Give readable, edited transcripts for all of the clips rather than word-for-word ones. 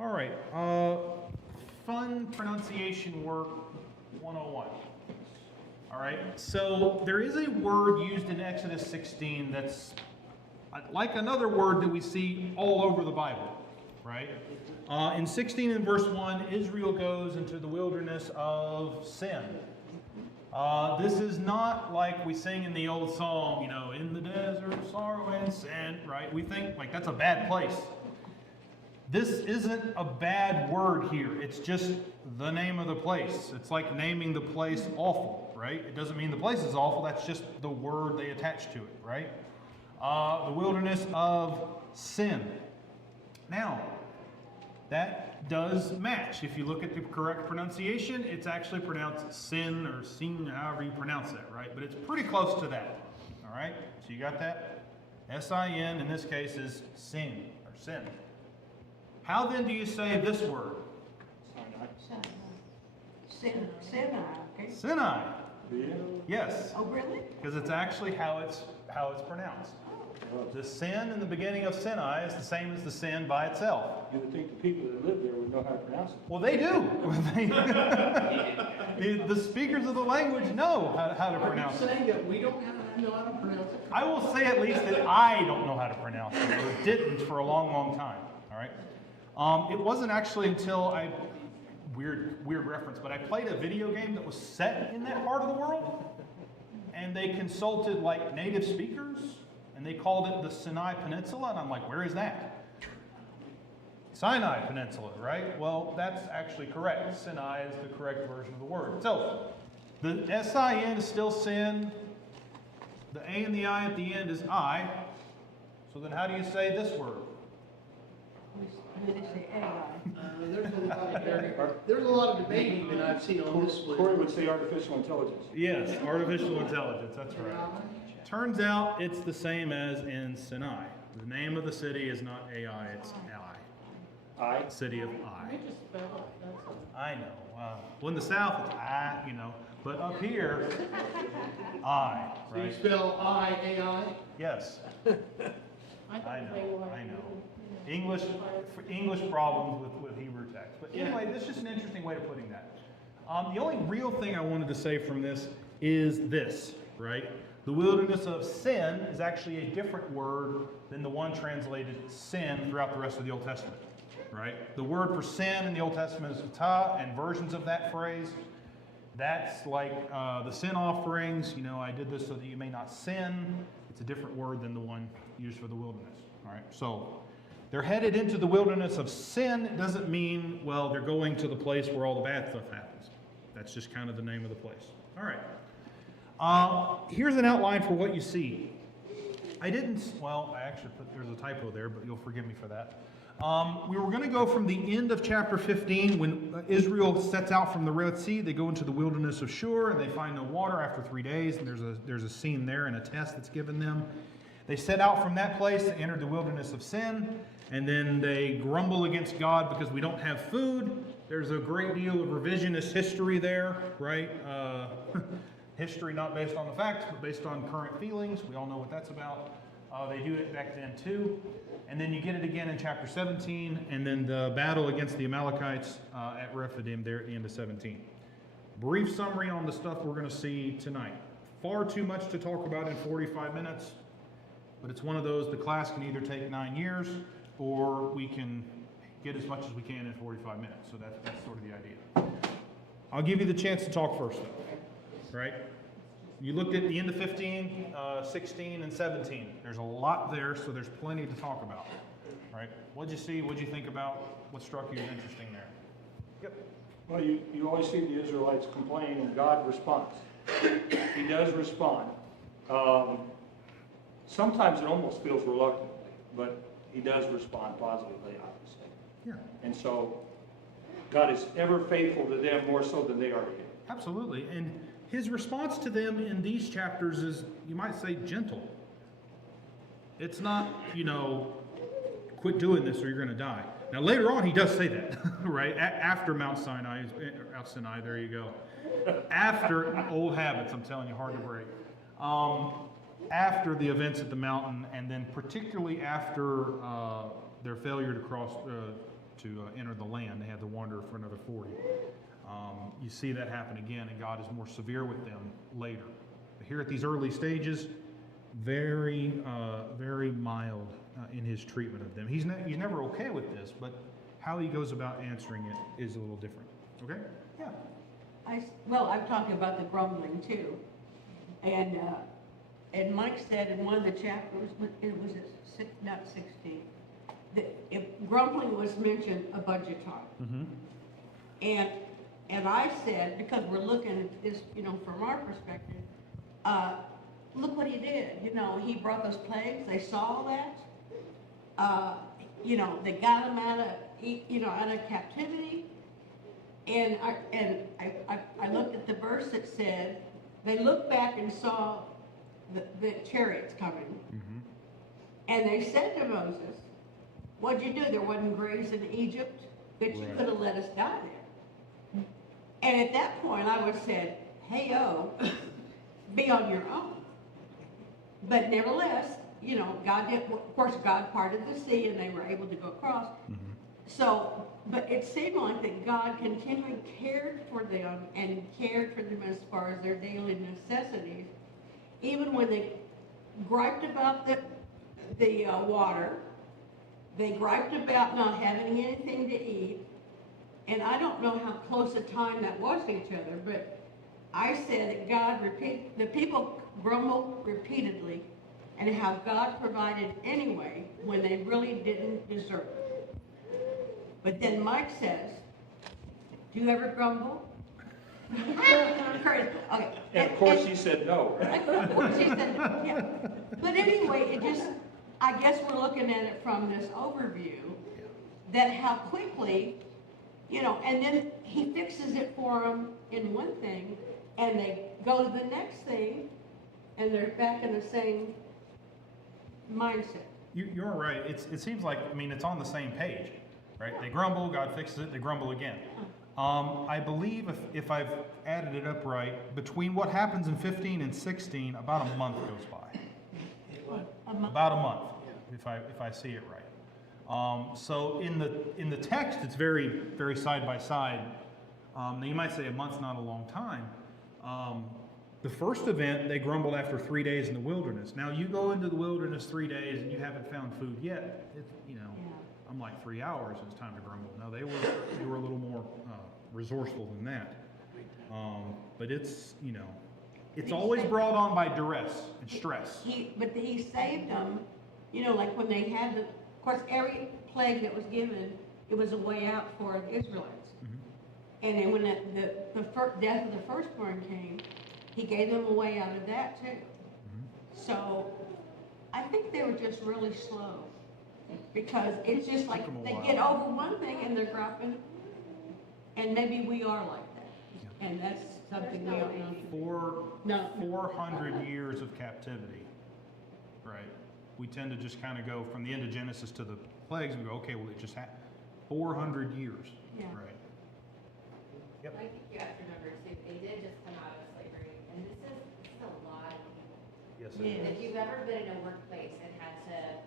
All right. Fun pronunciation work 101. All right. So there is a word used in Exodus 16 that's like another word that we see all over the Bible, right? In 16 and verse 1, Israel goes into the wilderness of sin. This is not like we sing in the old song, in the desert, sorrow and sin, right? We think like that's a bad place. This isn't a bad word here. It's just the name of the place. It's like naming the place awful, right? It doesn't mean the place is awful. That's just the word they attach to it, right? The wilderness of sin. Now, that does match. If you look at the correct pronunciation, it's actually pronounced sin or sin, however you pronounce that, right? But it's pretty close to that, all right? So you got that? S-I-N in this case is sin or sin. How then do you say this word? Sinai. Okay. Sinai. Yeah. Yes. Oh, really? Because it's actually how it's pronounced. The sin in the beginning of Sinai is the same as the sin by itself. You would think the people that live there would know how to pronounce it. Well, they do. The speakers of the language know how to pronounce it. Are you saying that we don't know how to pronounce it? I will say at least that I don't know how to pronounce it, or didn't for a long, long time. All right. It wasn't actually until weird reference, but I played a video game that was set in that part of the world, and they consulted like native speakers, and they called it the Sinai Peninsula, and I'm like, where is that? Sinai Peninsula, right? Well, that's actually correct. Sinai is the correct version of the word. So, the S-I-N is still sin. The A and the I at the end is I. So then how do you say this word? Did they say AI? There's a lot of debate even I've seen on this one. Corey would say artificial intelligence. Yes, artificial intelligence, that's right. Turns out it's the same as in Sinai. The name of the city is not AI, it's I. City of I. They just spell it, that's all. I know. Well, in the South, it's I, but up here, I, So you right? spell I-A-I? Yes, I I know. English problems with Hebrew text. But anyway, this is just an interesting way of putting that. The only real thing I wanted to say from this is this, right? The wilderness of sin is actually a different word than the one translated sin throughout the rest of the Old Testament, right? The word for sin in the Old Testament is ta, and versions of that phrase. That's like the sin offerings. I did this so that you may not sin. It's a different word than the one used for the wilderness, all right? So they're headed into the wilderness of sin. It doesn't mean, well, they're going to the place where all the bad stuff happens. That's just kind of the name of the place. All right. Here's an outline for what you see. I actually there's a typo there, but you'll forgive me for that. We were going to go from the end of chapter 15 when Israel sets out from the Red Sea. They go into the wilderness of Shur and they find no water after 3 days. And there's a scene there and a test that's given them. They set out from that place to enter the wilderness of sin. And then they grumble against God because we don't have food. There's a great deal of revisionist history there, right? History not based on the facts, but based on current feelings. We all know what that's about. They do it back then too. And then you get it again in chapter 17, and then the battle against the Amalekites at Rephidim there at the end of 17. Brief summary on the stuff we're going to see tonight. Far too much to talk about in 45 minutes, but it's one of those, the class can either take 9 years, or we can get as much as we can in 45 minutes. So that's sort of the idea. I'll give you the chance to talk first, though, right? You looked at the end of 15, 16, and 17. There's a lot there, so there's plenty to talk about, right? What'd you see? What'd you think about? What struck you as interesting there? Yep. Well, you always see the Israelites complain and God responds. He does respond. Sometimes it almost feels reluctantly, but he does respond positively, obviously. Yeah. And so God is ever faithful to them more so than they are to him. Absolutely. And his response to them in these chapters is, you might say, gentle. It's not, quit doing this or you're going to die. Now, later on, he does say that, right? After Mount Sinai, there you go. After old habits, I'm telling you, hard to break. After the events at the mountain, and then particularly after their failure to to enter the land. They had to wander for another 40. You see that happen again, and God is more severe with them later. But here at these early stages, very, very mild in his treatment of them. He's never okay with this, but how he goes about answering it is a little different. Okay? Yeah. Well, I'm talking about the grumbling too. And Mike said in one of the chapters, it was not 16, that if grumbling was mentioned a bunch of times. And I said, because we're looking at this, from our perspective, look what he did. He brought those plagues. They saw that. They got him out of captivity. And I looked at the verse that said, they looked back and saw the chariots coming. And they said to Moses, what'd you do? There wasn't graves in Egypt that you could have let us die there. And at that point, I would have said, hey-o, be on your own. But nevertheless, God did, of course, God parted the sea and they were able to go across. So, but it seemed like that God continually cared for them and cared for them as far as their daily necessities, even when they griped about the water, they griped about not having anything to eat, and I don't know how close a time that was to each other, but I said that the people grumbled repeatedly, and how God provided anyway when they really didn't deserve it. But then Mike says, do you ever grumble? Okay. And of course he said no. Of course he said, yeah. But anyway, I guess we're looking at it from this overview, that how quickly, and then he fixes it for them in one thing, and they go to the next thing, and they're back in the same mindset. You're right. It seems like, it's on the same page, right? They grumble, God fixes it, they grumble again. I believe if I've added it up right, between what happens in 15 and 16, about a month goes by. About a month, if I see it right. So in the text, it's very, very side by side. Now you might say a month's not a long time. The first event, they grumbled after 3 days in the wilderness. Now you go into the wilderness 3 days and you haven't found food yet. I'm like 3 hours. It's time to grumble. No, they were a little more resourceful than that. But it's always brought on by duress and stress. But he saved them, like when they had of course, every plague that was given, it was a way out for the Israelites. And then when the death of the firstborn came, he gave them a way out of that too. So I think they were just really slow, because it's just like they get over one thing and they're dropping, and maybe we are like that, and that's something we don't know. 400 years of captivity, right? We tend to just kind of go from the end of Genesis to the plagues and go, okay, well, it just happened. 400 years, right? Yep. I think you have to remember too, they did just come out of slavery, and this is a lot of people. Yes, Yeah. it is. If you've ever been in a workplace and had to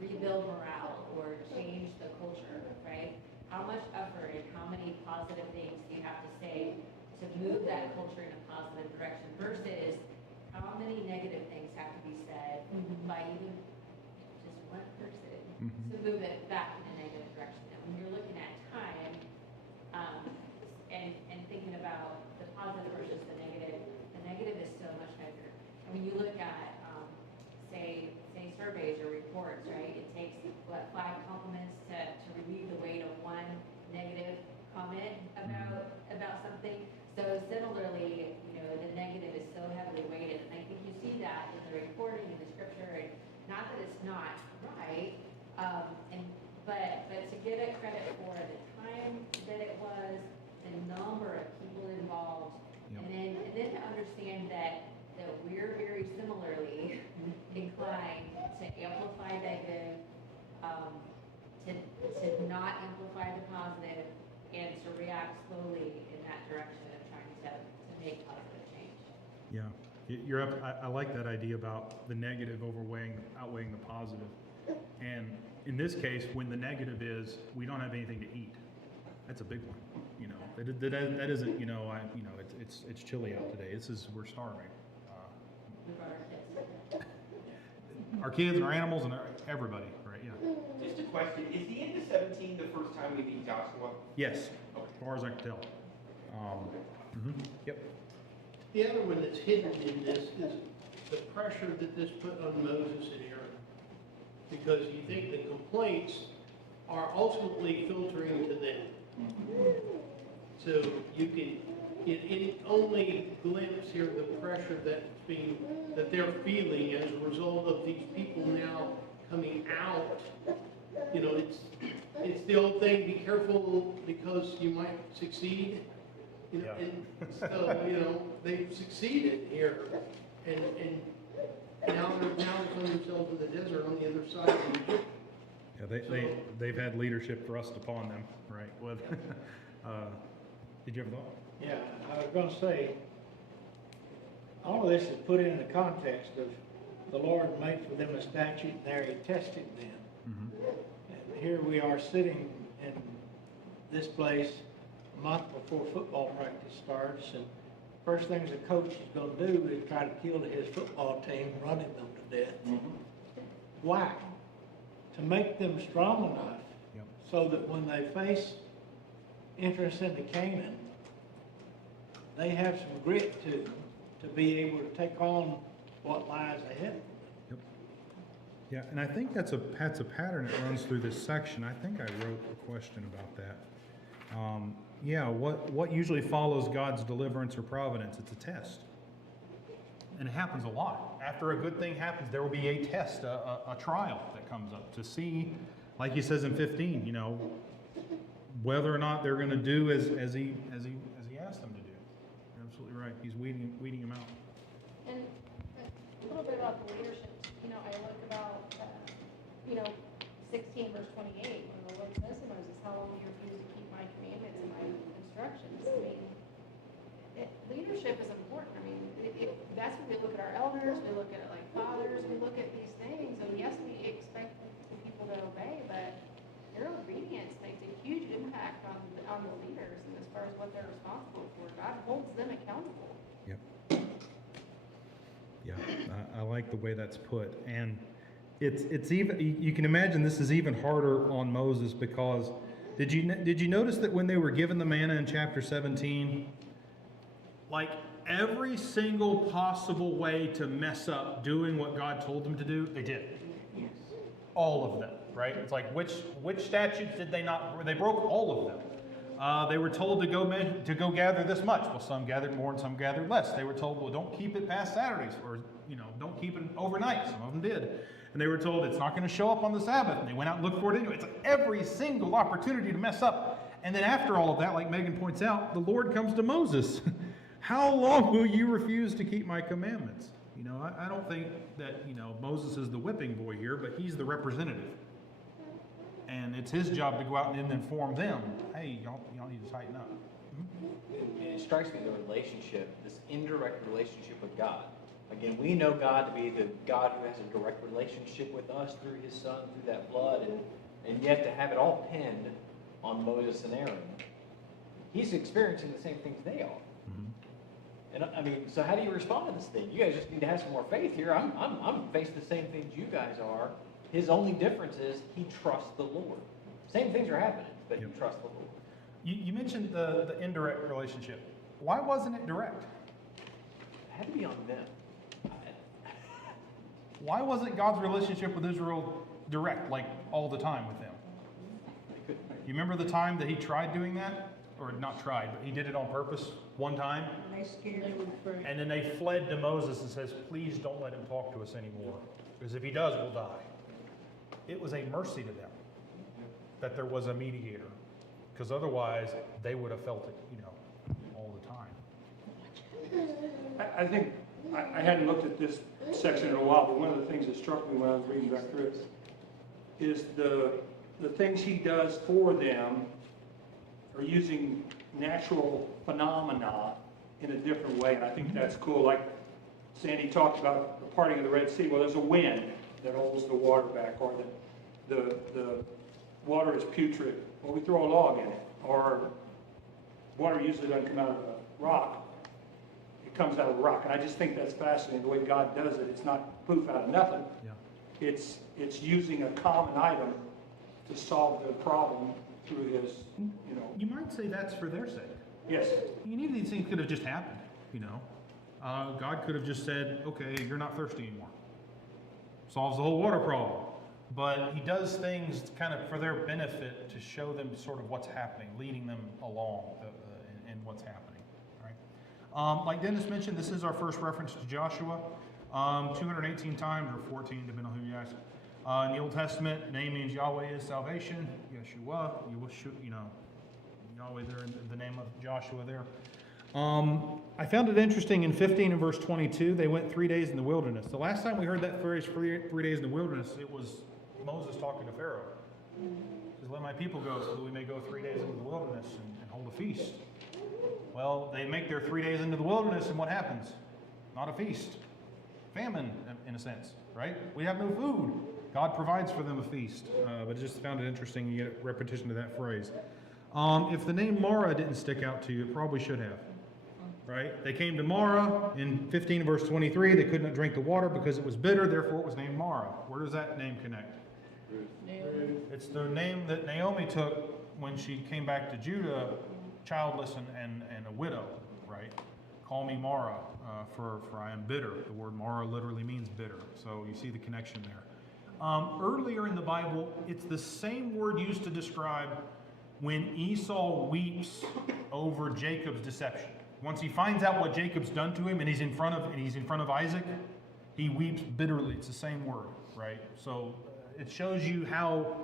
rebuild morale or change the culture, right? How much effort and how many positive things do you have to say to move that culture in a positive direction versus how many negative things have to be said by even just one person to move it back in a negative direction. And when you're looking at time, and thinking about the positive versus the negative is so much bigger. And when you look at, say surveys or reports, right? It takes, 5 compliments to relieve the weight of one negative comment about something. So similarly, the negative is so heavily weighted. And I think you see that in the reporting in the scripture, and not that it's not right, but to give it credit for the time that it was, the number of people involved, and then to understand that we're very similarly inclined to amplify negative, to not amplify the positive, and to react slowly in that direction of trying to make positive change. Yeah, you're up. I like that idea about the negative outweighing the positive. And in this case, when the negative is, we don't have anything to eat, that's a big one, you know. That isn't, you know, it's chilly out today, we're starving. We brought our kids. Our kids and our animals and everybody, right, yeah. Just a question, is the end of 17 the first time we meet Joshua? Yes, as far as I can tell. Yep. The other one that's hidden in this is the pressure that this put on Moses and Aaron. Because you think the complaints are ultimately filtering to them. So you can, in only glimpse here the pressure that they're feeling as a result of these people now coming out. You know, it's the old thing, be careful because you might succeed. You know, Yeah. and so, you know, they've succeeded here, and now they find themselves in the desert on the other side of Egypt. Yeah, they've had leadership thrust upon them, right, with, did you have a thought? Yeah, I was gonna say, all of this is put in the context of the Lord made for them a statute, and there he tested them. And here we are sitting in this place a month before football practice starts, and first things the coach is gonna do is try to kill his football team, running them to death. Why? To make them strong enough Yep. so that when they face entrance into Canaan, they have some grit to them to be able to take on what lies ahead of them. Yep. Yeah, and I think that's a pattern that runs through this section. I think I wrote a question about that. Yeah, what usually follows God's deliverance or providence? It's a test. And it happens a lot. After a good thing happens, there will be a test, a trial that comes up to see, like he says in 15, you know, whether or not they're going to do as he asked them to do. You're absolutely right. He's weeding them out. And a little bit about the leadership, you know, I look about, 16 verse 28, when the Lord says to Moses, how long do you refuse to keep my commandments and my instructions? I mean, leadership is important. I mean, that's when we look at our elders, we look at it like fathers, we look at these things, and yes, we expect the people to obey, but their obedience makes a huge impact on the leaders and as far as what they're responsible for. God holds them accountable. Yep. Yeah, I like the way that's put, and it's even, you can imagine this is even harder on Moses because did you notice that when they were given the manna in chapter 17, like every single possible way to mess up doing what God told them to do, they did. Yes. All of them, right? It's like which statutes did they not? They broke all of them. They were told to go gather this much. Well, some gathered more and some gathered less. They were told, well, don't keep it past Saturdays, or don't keep it overnight. Some of them did. And they were told it's not going to show up on the Sabbath. And they went out and looked for it anyway. It's like every single opportunity to mess up. And then after all of that, like Megan points out, the Lord comes to Moses. How long will you refuse to keep my commandments? You know, I don't think that, Moses is the whipping boy here, but he's the representative. And it's his job to go out and inform them, hey, y'all need to tighten up. And it strikes me the relationship, this indirect relationship with God. Again, we know God to be the God who has a direct relationship with us through his son, through that blood, and yet to have it all pinned on Moses and Aaron. He's experiencing the same things they are. And I mean, so how do you respond to this thing? You guys just need to have some more faith here. I'm facing the same things you guys are. His only difference is he trusts the Lord. Same things are happening, but he trusts the Lord. You mentioned the indirect relationship. Why wasn't it direct? It had to be on them. Why wasn't God's relationship with Israel direct, like all the time with them? You remember the time that he tried doing that? Or not tried, but he did it on purpose one time? They scared him. And then they fled to Moses and says, please don't let him talk to us anymore. Because if he does, we'll die. It was a mercy to them that there was a mediator. Because otherwise, they would have felt it, all the time. I think, I hadn't looked at this section in a while, but one of the things that struck me when I was reading back through it is the things he does for them are using natural phenomena in a different way, and I think that's cool. Like Sandy talked about the parting of the Red Sea. Well, there's a wind that holds the water back, or the water is putrid, well, we throw a log in it, or water usually doesn't come out of a rock, it comes out of a rock. And I just think that's fascinating, the way God does it. It's not poof out of nothing. Yeah. It's using a common item to solve the problem through his, You might say that's for their sake. yes. Any of these things could have just happened, you know. God could have just said, okay, you're not thirsty anymore. Solves the whole water problem. But he does things kind of for their benefit to show them sort of what's happening, leading them along in what's happening. Right? Like Dennis mentioned, this is our first reference to Joshua. 218 times, or 14, depending on who you ask. In the Old Testament, name means Yahweh is salvation. Yeshua, Yahweh there in the name of Joshua there. I found it interesting in 15 and verse 22, they went 3 days in the wilderness. The last time we heard that phrase, 3 days in the wilderness, it was Moses talking to Pharaoh. He says, let my people go so that we may go 3 days into the wilderness and hold a feast. Well, they make their 3 days into the wilderness, and what happens? Not a feast. Famine, in a sense, right? We have no food. God provides for them a feast. But I just found it interesting, you get a repetition of that phrase. If the name Mara didn't stick out to you, it probably should have. Right? They came to Mara in 15 verse 23. They could not drink the water because it was bitter, therefore it was named Mara. Where does that name connect? It's the name that Naomi took when she came back to Judah, childless and a widow, right? Call me Mara, for I am bitter. The word Mara literally means bitter. So you see the connection there. Earlier in the Bible, it's the same word used to describe when Esau weeps over Jacob's deception. Once he finds out what Jacob's done to him and he's in front of Isaac, he weeps bitterly. It's the same word, right? So it shows you how,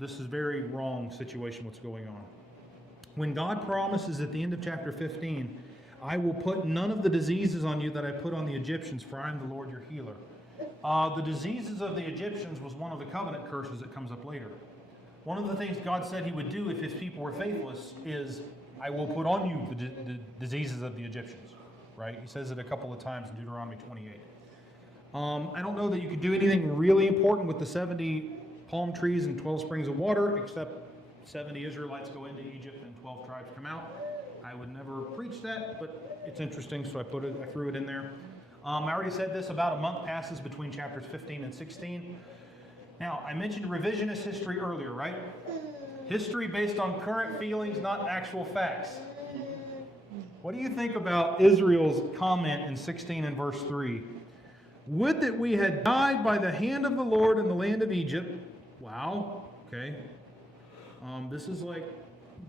this is a very wrong situation, what's going on. When God promises at the end of chapter 15, I will put none of the diseases on you that I put on the Egyptians, for I am the Lord your healer. The diseases of the Egyptians was one of the covenant curses that comes up later. One of the things God said he would do if his people were faithless is, I will put on you the diseases of the Egyptians, right? He says it a couple of times in Deuteronomy 28. I don't know that you could do anything really important with the 70 palm trees and 12 springs of water, except 70 Israelites go into Egypt and 12 tribes come out. I would never preach that, but it's interesting, so I threw it in there. I already said this, about a month passes between chapters 15 and 16. Now, I mentioned revisionist history earlier, right? History based on current feelings, not actual facts. What do you think about Israel's comment in 16 and verse 3? Would that we had died by the hand of the Lord in the land of Egypt. Wow, okay. This is like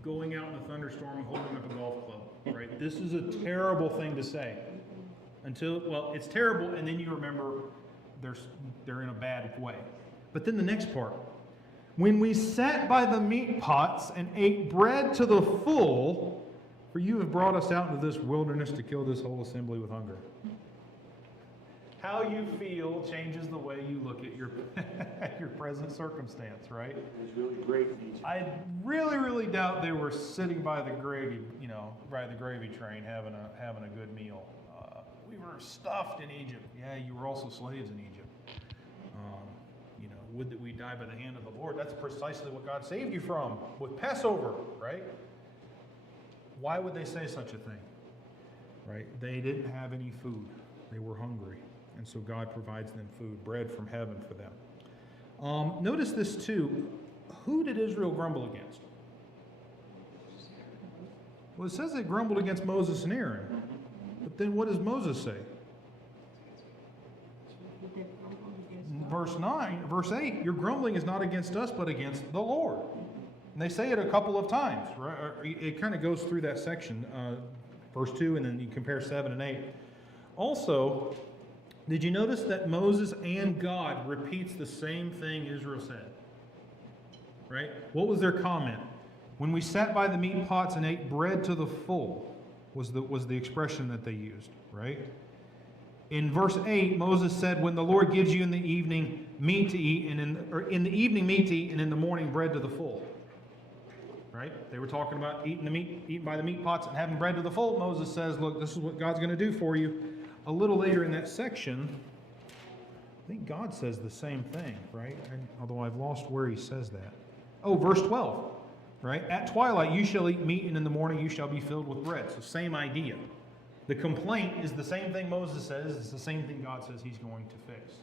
going out in a thunderstorm and holding up a golf club, right? This is a terrible thing to say. It's terrible, and then you remember they're in a bad way. But then the next part. When we sat by the meat pots and ate bread to the full, for you have brought us out into this wilderness to kill this whole assembly with hunger. How you feel changes the way you look at your your present circumstance, right? It was really great in Egypt. I really, really doubt they were sitting by the gravy, by the gravy train having a good meal. We were stuffed in Egypt. Yeah, you were also slaves in Egypt. Would that we die by the hand of the Lord. That's precisely what God saved you from with Passover, right? Why would they say such a thing? Right? They didn't have any food. They were hungry. And so God provides them food, bread from heaven for them. Notice this too. Who did Israel grumble against? Well, it says they grumbled against Moses and Aaron. But then what does Moses say? Verse 8, your grumbling is not against us, but against the Lord. And they say it a couple of times, right? It kind of goes through that section, verse 2, and then you compare 7 and 8. Also, did you notice that Moses and God repeats the same thing Israel said? Right? What was their comment? When we sat by the meat pots and ate bread to the full, was the expression that they used, right? In verse 8, Moses said, when the Lord gives you in the evening meat to eat, and in the evening meat to eat, and in the morning bread to the full. Right? They were talking about eating by the meat pots and having bread to the full. Moses says, look, this is what God's going to do for you. A little later in that section, I think God says the same thing, right? Although I've lost where he says that. Oh, verse 12, right? At twilight you shall eat meat, and in the morning you shall be filled with bread. So same idea. The complaint is the same thing Moses says. It's the same thing God says he's going to fix.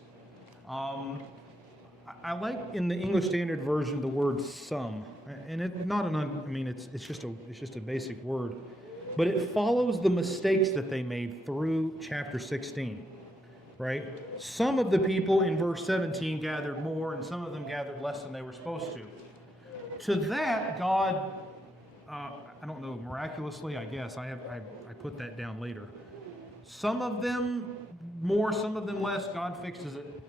I like in the English Standard Version the word "some," and it's not it's just a basic word, but it follows the mistakes that they made through chapter 16, right? Some of the people in verse 17 gathered more, and some of them gathered less than they were supposed to. To that, God, I don't know, miraculously, I guess I put that down later. Some of them more, some of them less. God fixes it.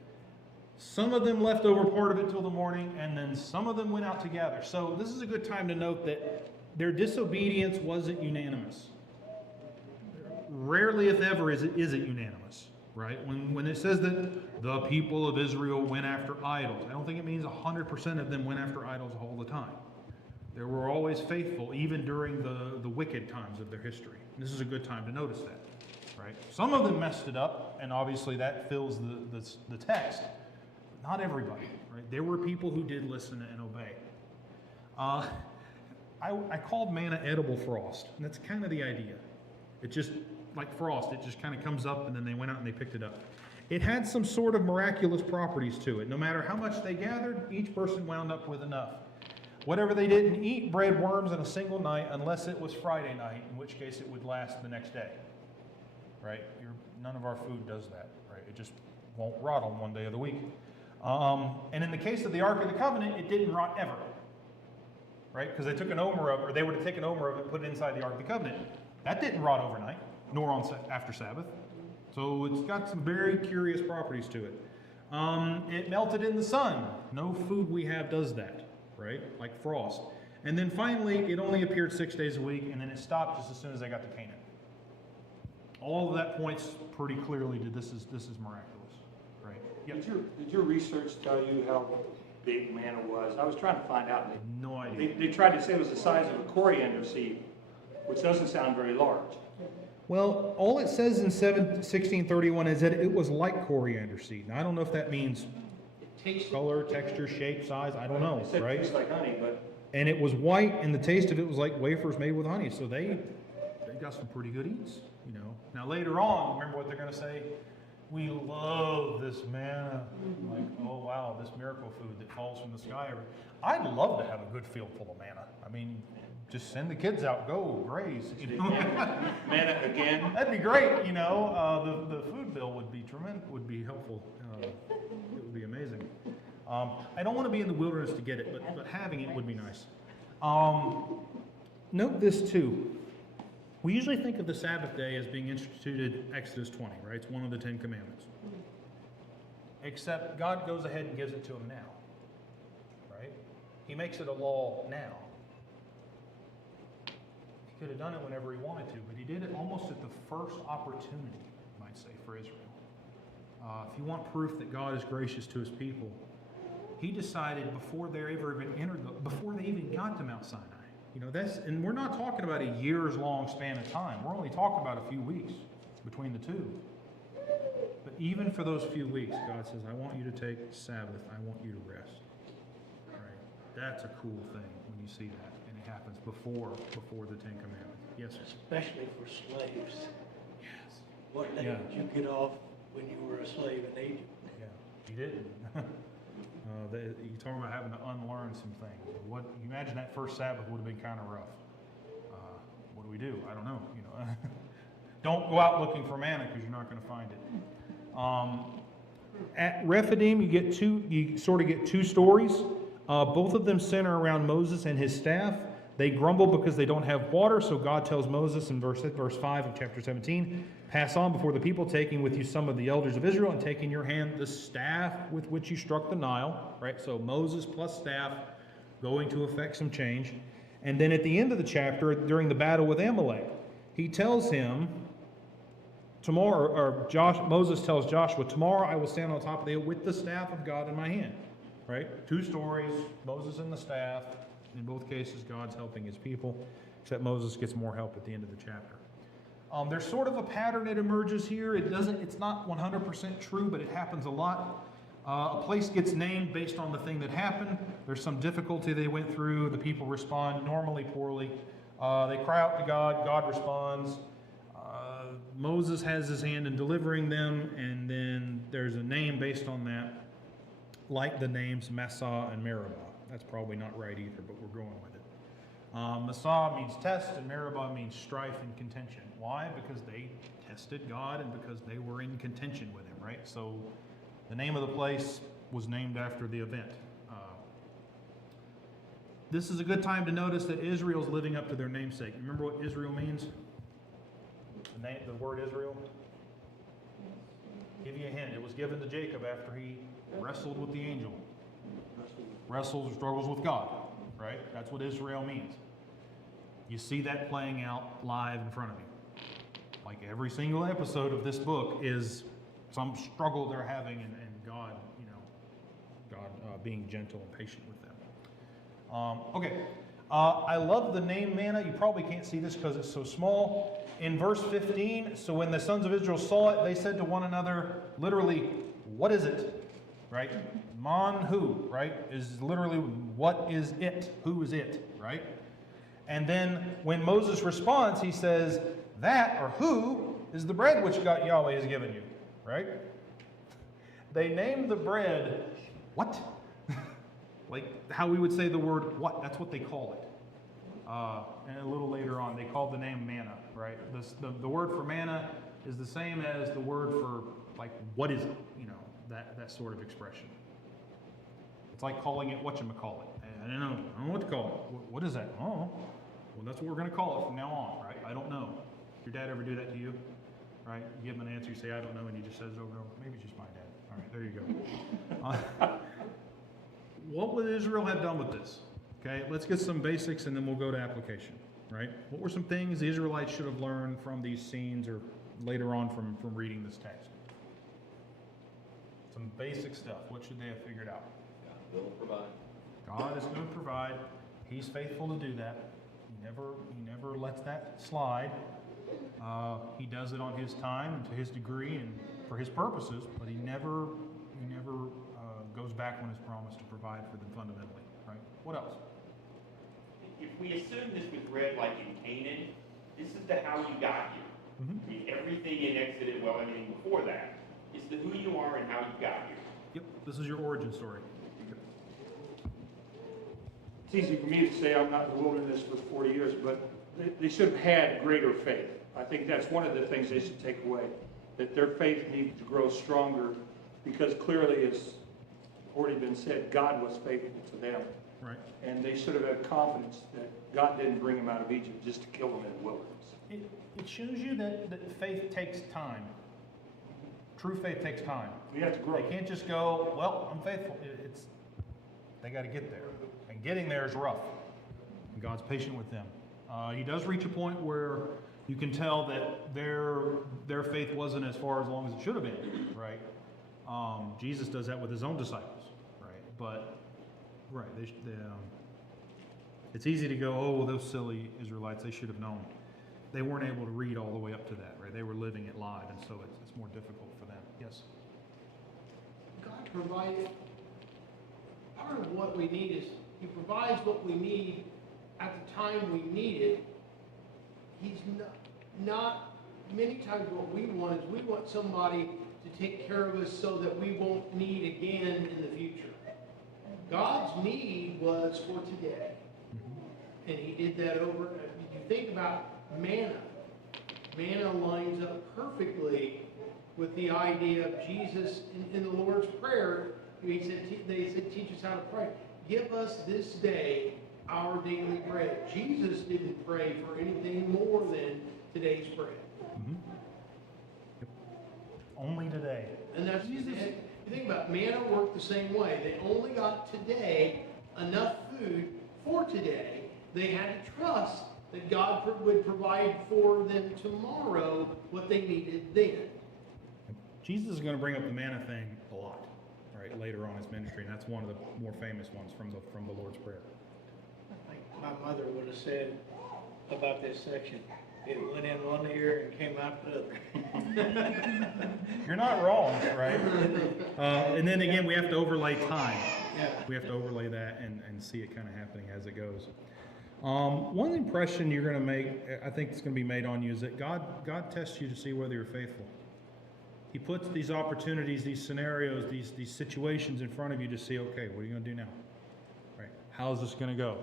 Some of them left over part of it till the morning, and then some of them went out to gather. So this is a good time to note that their disobedience wasn't unanimous. Rarely, if ever, is it unanimous, right? When it says that the people of Israel went after idols, I don't think it means 100% of them went after idols all the time. They were always faithful, even during the wicked times of their history. This is a good time to notice that, right? Some of them messed it up, and obviously that fills the text. Not everybody, right? There were people who did listen and obey. I called manna edible frost, and that's kind of the idea. It just, like frost, it just kind of comes up, and then they went out and they picked it up. It had some sort of miraculous properties to it. No matter how much they gathered, each person wound up with enough. Whatever they didn't eat bred worms in a single night, unless it was Friday night, in which case it would last the next day, right? None of our food does that, right? It just won't rot on one day of the week. And in the case of the Ark of the Covenant, it didn't rot ever, right? Because they took an omer of it, or they would have taken an omer of it and put it inside the Ark of the Covenant. That didn't rot overnight, nor after Sabbath. So it's got some very curious properties to it. It melted in the sun. No food we have does that, right? Like frost. And then finally, it only appeared 6 days a week, and then it stopped just as soon as they got to Canaan. All of that points pretty clearly to this is miraculous. Yep. Did your research tell you how big manna was? I was trying to find out. No idea. They tried to say it was the size of a coriander seed, which doesn't sound very large. Well, all it says in 1631 is that it was like coriander seed. Now, I don't know if that means color, texture, shape, size. I don't know, It said it right? tastes like honey, but And it was white, and the taste of it was like wafers made with honey. So they got some pretty good eats, you know. Now, later on, remember what they're going to say? We love this manna. Like, oh wow, this miracle food that falls from the sky. I'd love to have a good field full of manna. I mean, just send the kids out, go graze. You know? manna again. That'd be great. You know, the food bill would be tremendous. Would be helpful. It would be amazing. I don't want to be in the wilderness to get it, but having it would be nice. Note this too. We usually think of the Sabbath day as being instituted Exodus 20, right? It's one of the 10 Commandments. Except God goes ahead and gives it to them now, right? He makes it a law now. He could have done it whenever he wanted to, but he did it almost at the first opportunity, you might say, for Israel. If you want proof that God is gracious to his people, he decided before they even got to Mount Sinai. You know, and we're not talking about a years-long span of time. We're only talking about a few weeks between the two. But even for those few weeks, God says, I want you to take Sabbath. I want you to rest. All right? That's a cool thing when you see that. And it happens before the 10 Commandments. Yes, sir? Especially for slaves. Yes. What day Yeah. did you get off when you were a slave in Egypt? Yeah, he didn't. You're talking about having to unlearn some things. What you imagine that first Sabbath would have been kind of rough. What do we do? I don't know. You know, don't go out looking for manna because you're not going to find it. At Rephidim, you sort of get two stories. Both of them center around Moses and his staff. They grumble because they don't have water, so God tells Moses in verse 5 of chapter 17, pass on before the people, taking with you some of the elders of Israel, and take in your hand the staff with which you struck the Nile. Right? So Moses plus staff going to effect some change. And then at the end of the chapter, during the battle with Amalek, he tells him, Moses tells Joshua, tomorrow I will stand on top of the hill with the staff of God in my hand. Right? Two stories, Moses and the staff. In both cases, God's helping his people, except Moses gets more help at the end of the chapter. There's sort of a pattern that emerges here. It's not 100% true, but it happens a lot. A place gets named based on the thing that happened. There's some difficulty they went through. The people respond normally poorly. They cry out to God. God responds. Moses has his hand in delivering them, and then there's a name based on that, like the names Massah and Meribah. That's probably not right either, but we're going with it. Massah means test, and Meribah means strife and contention. Why? Because they tested God and because they were in contention with him, right? So the name of the place was named after the event. This is a good time to notice that Israel's living up to their namesake. Remember what Israel means? The word Israel? Give you a hint. It was given to Jacob after he wrestled with the angel. Wrestles or struggles with God, right? That's what Israel means. You see that playing out live in front of you. Like every single episode of this book is some struggle they're having, and God, God being gentle and patient with them. Okay. I love the name manna. You probably can't see this because it's so small. In verse 15, so when the sons of Israel saw it, they said to one another, literally, what is it? Right? Man-hu, right? Is literally, what is it? Who is it? Right? And then when Moses responds, he says, that, or who, is the bread which God Yahweh has given you. Right? They named the bread, what? Like how we would say the word what, that's what they call it. And a little later on, they called the name manna, right? The word for manna is the same as the word for, like, what is it? That sort of expression. It's like calling it whatchamacallit. I don't know what to call it. What is that? Oh, well, that's what we're going to call it from now on, right? I don't know. Your dad ever do that to you? Right? You give him an answer, you say, I don't know, and he just says it over and over. Maybe it's just my dad. All right, there you go. What would Israel have done with this? Okay, let's get some basics and then we'll go to application, right? What were some things the Israelites should have learned from these scenes or later on from reading this text? Some basic stuff. What should they have figured out? God will provide. God is going to provide. He's faithful to do that. He never lets that slide. He does it on his time and to his degree and for his purposes, but he never goes back on his promise to provide for them fundamentally, right? What else? If we assume this was read like in Canaan, this is the how you got here. Mm-hmm. I mean, everything in Exodus, well, everything before that, is the who you are and how you got here. Yep, this is your origin story. It's easy for me to say I'm not in the wilderness for 40 years, but they should have had greater faith. I think that's one of the things they should take away, that their faith needs to grow stronger because clearly, as already been said, God was faithful to them. Right. And they should have had confidence that God didn't bring them out of Egypt just to kill them in the wilderness. It shows you that faith takes time. True faith takes time. We have to grow. They can't just go, well, I'm faithful. They got to get there. And getting there is rough. And God's patient with them. He does reach a point where you can tell that their faith wasn't as far as long as it should have been, right? Jesus does that with his own disciples, right? But, right, it's easy to go, oh, well, those silly Israelites, they should have known. They weren't able to read all the way up to that, right? They were living it live, and so it's more difficult for them. Yes? God provided, part of what we need is, he provides what we need at the time we need it. He's not many times what we want is we want somebody to take care of us so that we won't need again in the future. God's need was for today. And he did that over, you think about manna. Manna lines up perfectly with the idea of Jesus in the Lord's Prayer. They said, teach us how to pray. Give us this day our daily bread. Jesus didn't pray for anything more than today's bread. Mm-hmm. Yep. Only today. And that's, you think about manna worked the same way. They only got today enough food for today. They had to trust that God would provide for them tomorrow what they needed then. Jesus is going to bring up the manna thing a lot, right, later on in his ministry, and that's one of the more famous ones from the Lord's Prayer. I think my mother would have said about this section, It went in one ear and came out the other. You're not wrong, right? And then again, we have to overlay time. Yeah. We have to overlay that and see it kind of happening as it goes. One impression you're going to make, I think it's going to be made on you, is that God tests you to see whether you're faithful. He puts these opportunities, these scenarios, these situations in front of you to see, okay, what are you going to do now? Right? How's this going to go?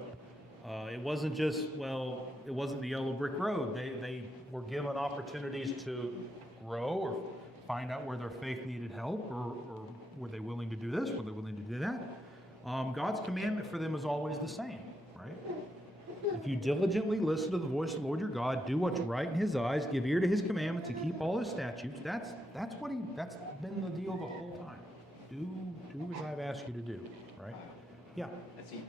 It wasn't just, well, it wasn't the yellow brick road. They were given opportunities to grow or find out where their faith needed help, or were they willing to do this? Were they willing to do that? God's commandment for them is always the same, right? If you diligently listen to the voice of the Lord your God, do what's right in His eyes, give ear to His commandments, and keep all His statutes. That's been the deal the whole time. Do as I've asked you to do, right? Yeah.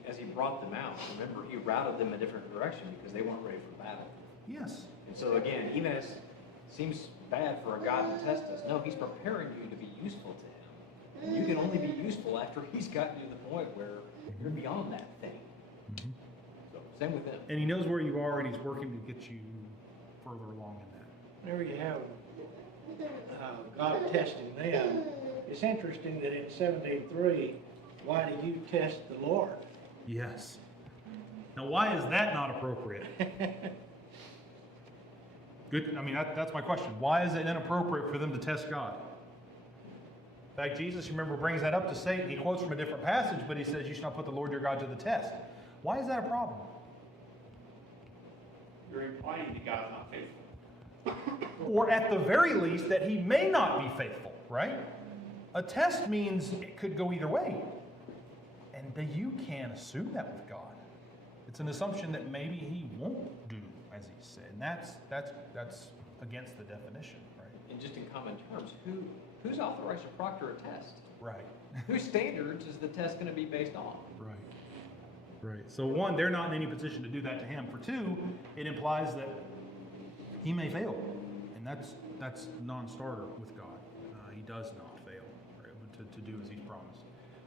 As he brought them out, remember, he routed them a different direction because they weren't ready for battle. Yes. And so again, even as it seems bad for a God to test us, no, he's preparing you to be useful to him. And you can only be useful after he's gotten you to the point where you're beyond that thing. Mm-hmm. So same with him. And He knows where you are, and He's working to get you further along in that. Whenever you have God testing them, it's interesting that in 17:3, why do you test the Lord? Yes. Now, why is that not appropriate? Good. I mean, that's my question. Why is it inappropriate for them to test God? In fact, Jesus, you remember, brings that up to Satan. He quotes from a different passage, but he says, "You shall not put the Lord your God to the test." Why is that a problem? You're implying that God's not faithful. Or at the very least, that He may not be faithful, right? A test means it could go either way. And you can't assume that with God. It's an assumption that maybe He won't do as He said. And that's against the definition, right? And just in common terms, who's authorized to proctor a test? Right. Whose standards is the test going to be based on? Right. Right. So one, they're not in any position to do that to Him. For two, it implies that He may fail. And that's non-starter with God. He does not fail, right, to do as He's promised.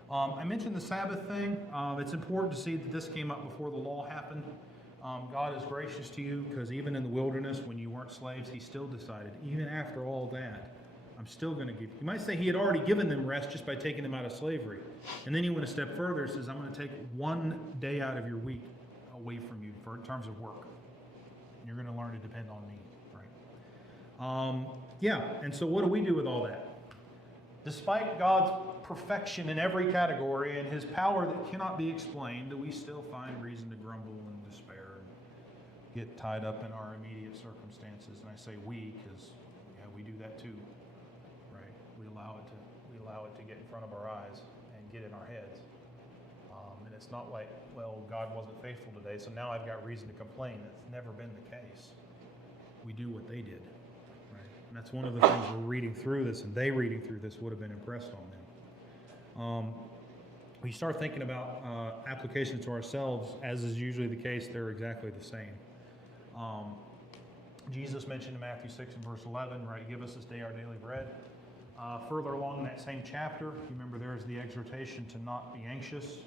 I mentioned the Sabbath thing. It's important to see that this came up before the law happened. God is gracious to you because even in the wilderness, when you weren't slaves, He still decided, even after all that, I'm still going to give you. You might say He had already given them rest just by taking them out of slavery. And then He went a step further and says, I'm going to take one day out of your week away from you in terms of work. And you're going to learn to depend on me, right? Yeah, and so what do we do with all that? Despite God's perfection in every category and His power that cannot be explained, do we still find reason to grumble and despair and get tied up in our immediate circumstances? And I say we because we do that too, right? We allow it to get in front of our eyes and get in our heads. And it's not like, well, God wasn't faithful today, so now I've got reason to complain. That's never been the case. We do what they did. And that's one of the things we're reading through this, and they reading through this would have been impressed on them. We start thinking about applications to ourselves, as is usually the case, they're exactly the same. Jesus mentioned in Matthew 6 and verse 11, right, give us this day our daily bread. Further along in that same chapter, you remember there is the exhortation to not be anxious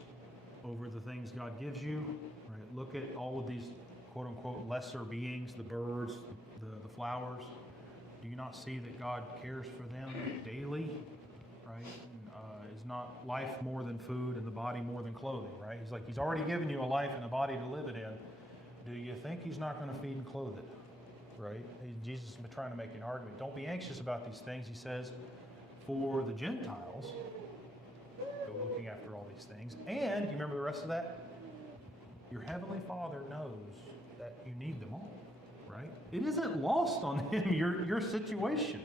over the things God gives you. Right? Look at all of these quote-unquote lesser beings, the birds, the flowers. Do you not see that God cares for them daily, right? Is not life more than food and the body more than clothing, right? He's like, He's already given you a life and a body to live it in. Do you think He's not going to feed and clothe it, right? Jesus has been trying to make an argument. Don't be anxious about these things, He says, for the Gentiles. Go looking after all these things. And, you remember the rest of that? Your Heavenly Father knows that you need them all. Right? It isn't lost on Him, your situation.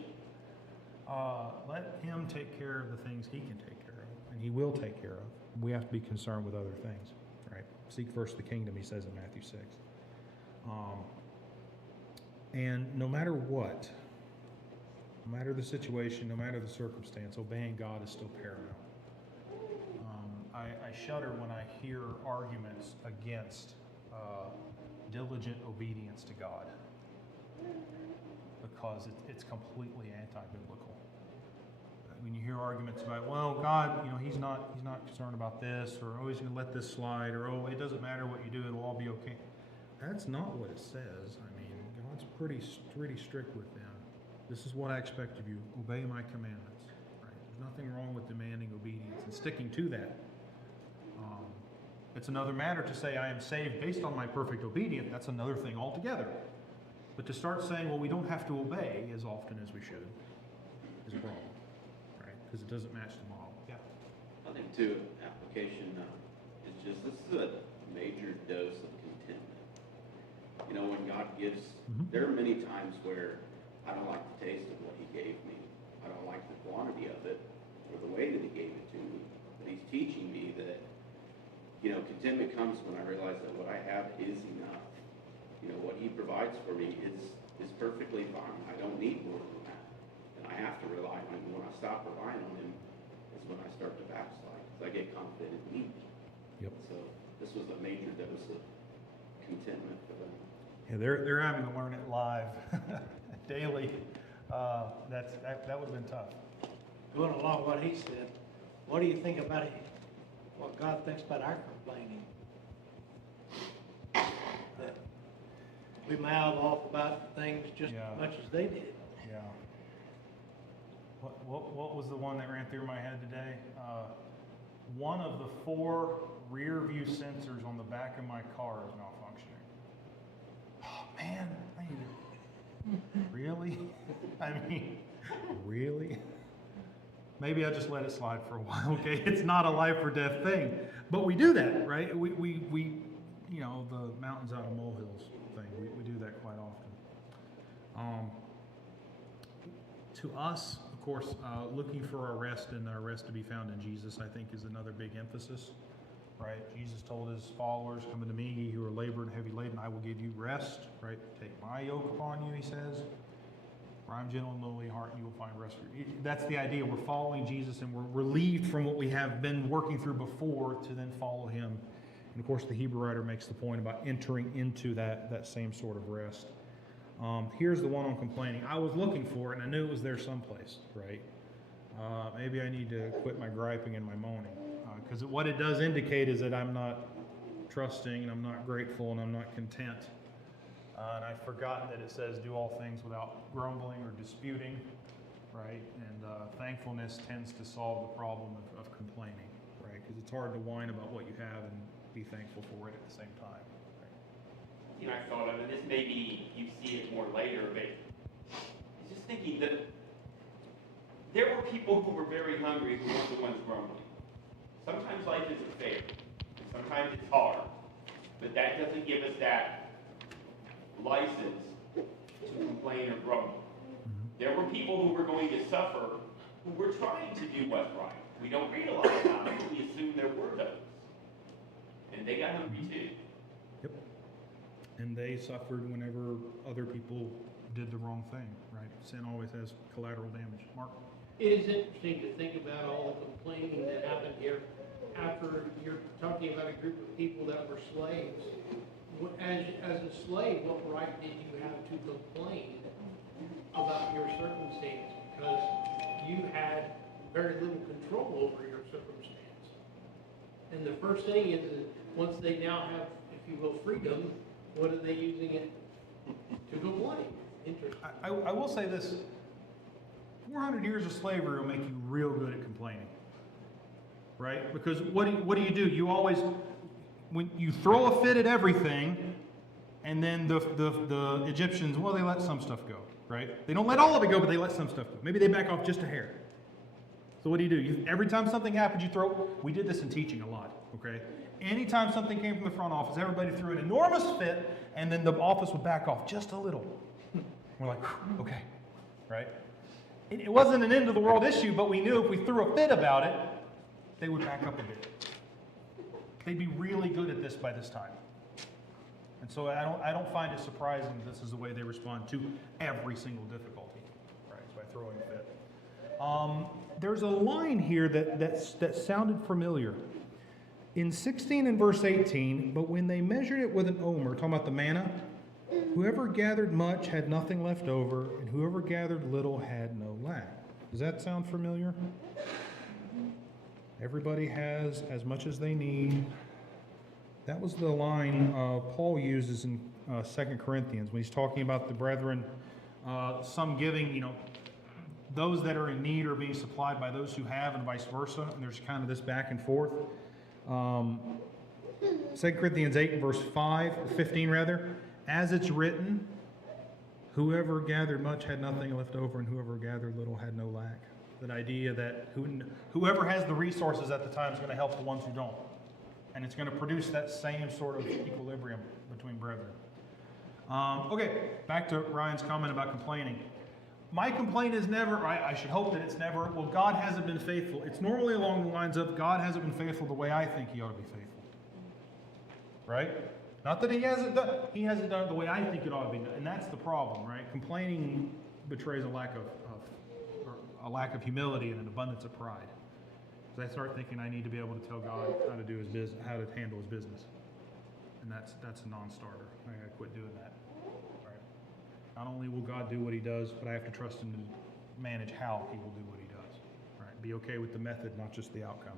Let Him take care of the things He can take care of, and He will take care of. We have to be concerned with other things. Right? Seek first the kingdom, He says in Matthew 6. And no matter what, no matter the situation, no matter the circumstance, obeying God is still paramount. I shudder when I hear arguments against diligent obedience to God, because it's completely anti-biblical. When you hear arguments about, well, God, He's not concerned about this, or oh, He's going to let this slide, or oh, it doesn't matter what you do, it'll all be okay. That's not what it says. I mean, God's pretty strict with them. This is what I expect of you. Obey my commandments. Right? There's nothing wrong with demanding obedience and sticking to that. It's another matter to say I am saved based on my perfect obedience. That's another thing altogether. But to start saying, well, we don't have to obey as often as we should is wrong, right? Because it doesn't match the model. Yeah. I think too, application is just, this is a major dose of contentment. You know, when God gives, there are many times where I don't like the taste of what he gave me. I don't like the quantity of it or the way that he gave it to me. But he's teaching me that, you know, contentment comes when I realize that what I have is enough. You know, what he provides for me is perfectly fine. I don't need more than that. And I have to rely on him. When I stop relying on him is when I start to backslide, because I get confident in me. Yep. So this was a major dose of contentment for them. Yeah, they're having to learn it live daily. That would have been tough. Going along what he said, what do you think about it? What God thinks about our complaining? That we mouth off about things just Yeah. as much as they did. Yeah. What was the one that ran through my head today? One of the 4 rear view sensors on the back of my car is malfunctioning. Oh man, I need to, really? I mean, really? Maybe I just let it slide for a while, okay? It's not a life or death thing. But we do that, right? We you know, the mountains out of molehills thing. We do that quite often. To us, of course, looking for our rest and our rest to be found in Jesus, I think, is another big emphasis, right? Jesus told his followers, "Come unto me, ye who are labored and heavy laden, I will give you rest," right? "Take my yoke upon you," he says. "For I'm gentle and lowly heart, and you will find rest for you." That's the idea. We're following Jesus, and we're relieved from what we have been working through before to then follow him. And of course, the Hebrew writer makes the point about entering into that same sort of rest. Here's the one on complaining. I was looking for it, and I knew it was there someplace, right? Maybe I need to quit my griping and my moaning. Because what it does indicate is that I'm not trusting, and I'm not grateful, and I'm not content. And I've forgotten that it says do all things without grumbling or disputing, right? And thankfulness tends to solve the problem of complaining, right? Because it's hard to whine about what you have and be thankful for it at the same time. You know, I thought of, and this maybe you see it more later, but I was just thinking that there were people who were very hungry who weren't the ones grumbling. Sometimes life isn't fair, and sometimes it's hard, but that doesn't give us that license to complain or grumble. There were people who were going to suffer who were trying to do what's right. We don't read a lot about it, but we assume there were those. And they got hungry too. Yep. And they suffered whenever other people did the wrong thing, right? Sin always has collateral damage. Mark? It is interesting to think about all the complaining that happened here after you're talking about a group of people that were slaves. As a slave, what right did you have to complain about your circumstance? Because you had very little control over your circumstance. And the first thing is that once they now have, if you will, freedom, what are they using it to complain? Interesting. I will say this. 400 years of slavery will make you real good at complaining, right? Because what do? You always, when you throw a fit at everything, and then the Egyptians, well, they let some stuff go, right? They don't let all of it go, but they let some stuff go. Maybe they back off just a hair. So what do? Every time something happens, you throw. We did this in teaching a lot, okay? Anytime something came from the front office, everybody threw an enormous fit, and then the office would back off just a little. We're like, okay, right? It wasn't an end of the world issue, but we knew if we threw a fit about it, they would back up a bit. They'd be really good at this by this time. And so I don't find it surprising that this is the way they respond to every single difficulty, right? By throwing a fit. There's a line here that sounded familiar. In 16 and verse 18, but when they measured it with an omer, talking about the manna, whoever gathered much had nothing left over, and whoever gathered little had no lack. Does that sound familiar? Everybody has as much as they need. That was the line Paul uses in 2 Corinthians when he's talking about the brethren, some giving, those that are in need are being supplied by those who have and vice versa. And there's kind of this back and forth. 2 Corinthians 8 verse 15 rather, as it's written, whoever gathered much had nothing left over, and whoever gathered little had no lack. That idea that whoever has the resources at the time is going to help the ones who don't. And it's going to produce that same sort of equilibrium between brethren. Okay, back to Ryan's comment about complaining. My complaint is never, I should hope that it's never, well, God hasn't been faithful. It's normally along the lines of, God hasn't been faithful the way I think He ought to be faithful. Right? Not that He hasn't done it the way I think it ought to be done. And that's the problem, right? Complaining betrays a lack of humility and an abundance of pride. Because I start thinking I need to be able to tell God how to do His business, how to handle His business. And that's a non-starter. I gotta quit doing that. Right? Not only will God do what He does, but I have to trust Him to manage how He will do what He does. Right? Be okay with the method, not just the outcome.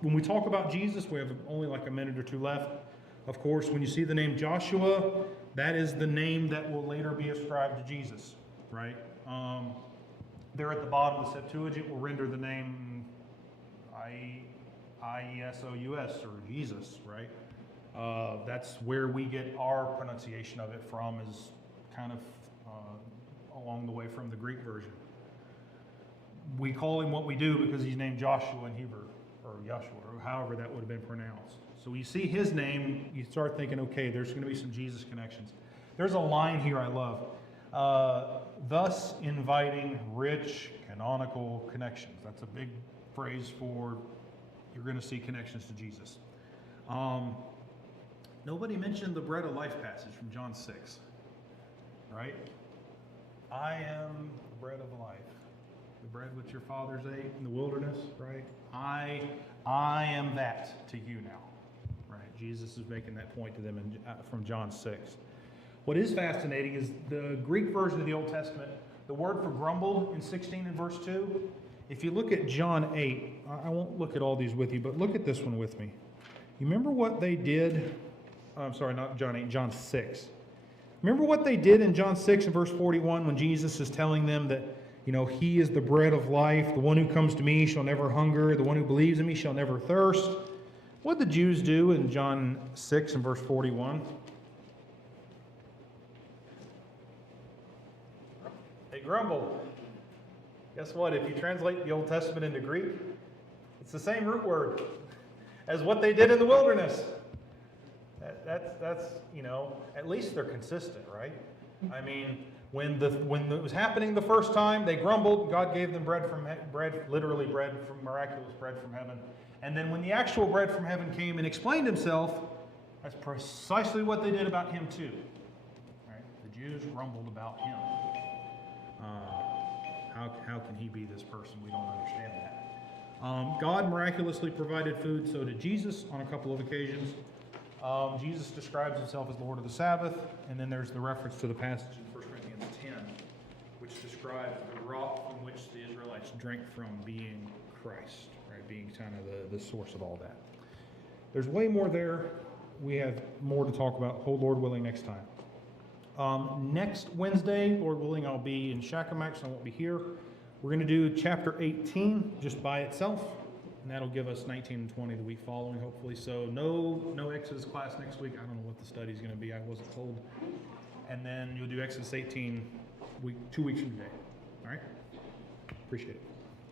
When we talk about Jesus, we have only like a minute or two left. Of course, when you see the name Joshua, that is the name that will later be ascribed to Jesus. Right? There at the bottom of the Septuagint will render the name I-E-S-O-U-S, or Jesus, right? That's where we get our pronunciation of it from, is kind of along the way from the Greek version. We call him what we do because he's named Joshua in Hebrew, or Yeshua, or however that would have been pronounced. So when you see his name, you start thinking, okay, there's going to be some Jesus connections. There's a line here I love. Thus inviting rich canonical connections. That's a big phrase for you're going to see connections to Jesus. Nobody mentioned the bread of life passage from John 6, right? I am the bread of life, the bread which your fathers ate in the wilderness, right? I am that to you now, right? Jesus is making that point to them from John 6. What is fascinating is the Greek version of the Old Testament, the word for grumbled in 16 and verse 2. If you look at John 8, I won't look at all these with you, but look at this one with me. You remember what they did? I'm sorry, not John 8, John 6. Remember what they did in John 6 and verse 41 when Jesus is telling them that, He is the bread of life. The one who comes to me shall never hunger. The one who believes in me shall never thirst. What did the Jews do in John 6 and verse 41? They grumbled. Guess what? If you translate the Old Testament into Greek, it's the same root word as what they did in the wilderness. That's at least they're consistent, right? I mean, when it was happening the first time, they grumbled. God gave them literally miraculous bread from heaven. And then when the actual bread from heaven came and explained Himself, that's precisely what they did about Him too. Right? The Jews grumbled about Him. How can He be this person? We don't understand that. God miraculously provided food, so did Jesus on a couple of occasions. Jesus describes Himself as Lord of the Sabbath, and then there's the reference to the passage in 1 Corinthians 10, which describes the rock from which the Israelites drank from being Christ, right? Being kind of the source of all that. There's way more there. We have more to talk about, Lord willing, next time. Next Wednesday, Lord willing, I'll be in Shakamak, so I won't be here. We're going to do chapter 18 just by itself, and that'll give us 19 and 20 the week following, hopefully. So no Exodus class next week. I don't know what the study's going to be. I wasn't told. And then you'll do Exodus 18 2 weeks from today. All right? Appreciate it.